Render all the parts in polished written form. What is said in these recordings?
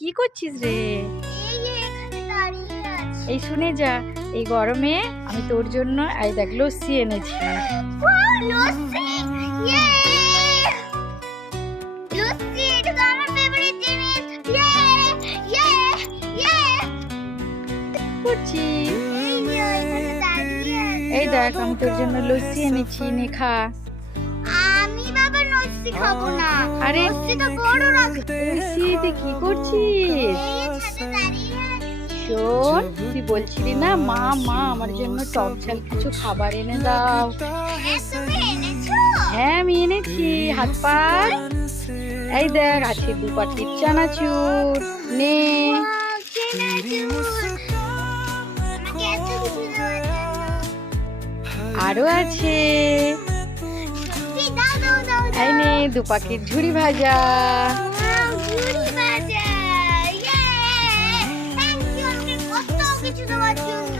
কি করছিস রে? এই যে এখানে দাঁড়িয়ে আছি। এই শুনে যা, এই গরমে আমি তোর জন্য এই দেখ লস্যি এনেছি। ওয়াও, লস্যি! ইয়ে! লস্যি, এটা তো আমার ফেভারিট জিনিস। ইয়ে! ইয়ে! ইয়ে! করছিস? এই যে এখানে দাঁড়িয়ে আছি। এই দেখ আমি তোর জন্য লস্যি এনেছি, নে খা। আমি বাবা লস্যি খাবো না। আরে লস্যি তো বড় রাখ। লস্যিতে কি করছিস? এই ছাদে দাঁড়িয়ে আছি। শোন, তুই বলছিলি না মা মা আমার জন্য টক ঝাল কিছু খাবার এনে দাও। হ্যাঁ, তুমি এনেছো? হ্যাঁ আমি এনেছি, হাত পা। এই দেখ আছে 2 প্যাকেট চানাচুর, নে। ওয়াও, চেনাচুর। আমাকে এত কিছু দেওয়ার জন্য। আরো আছে, সত্যি, দাও দাও দাও এই দাও। নে 2 প্যাকেট ঝুরি ভাজা। ওয়াও, ঝুড়ি ভাজা। ইয়ে! থ্যাংক ইউ আমাকে কত কিছু দেওয়ার জন্য।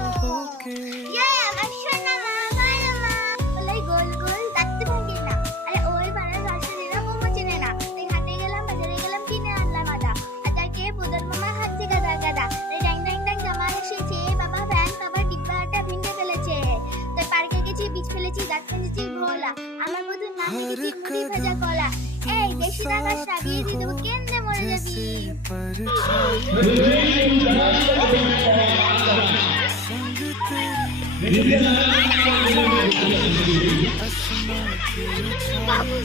ইয়ে! আমার সোনা মা, ভালো মা। বলে গোল গোল দেখতে ভাঙে না। আরে ওই বানার রাস্তা এরকম চেনে না। তাই হাটে গেলাম, বাজারে গেলাম, কিনে আনলাম আদা। আদাকে বুদর মামা হাঁটছে গাদা গাদা। তাই ড্যাং ড্যাং ড্যাং জামা এসেছে। বাবা ফ্যান কভার ডিব্বাটা ভেঙে ফেলেছে। তাই পার্কে গেছি, বীজ ফেলেছি, দাঁত ফেলেছি ভোলা। আমার বধুর নাম লিখেছি মুড়ি ভাজা কলা। এই বেশি টাকা সাবিয়ে দিয়ে দেবো, কেন্দ্রে মরে যাবি। বাবু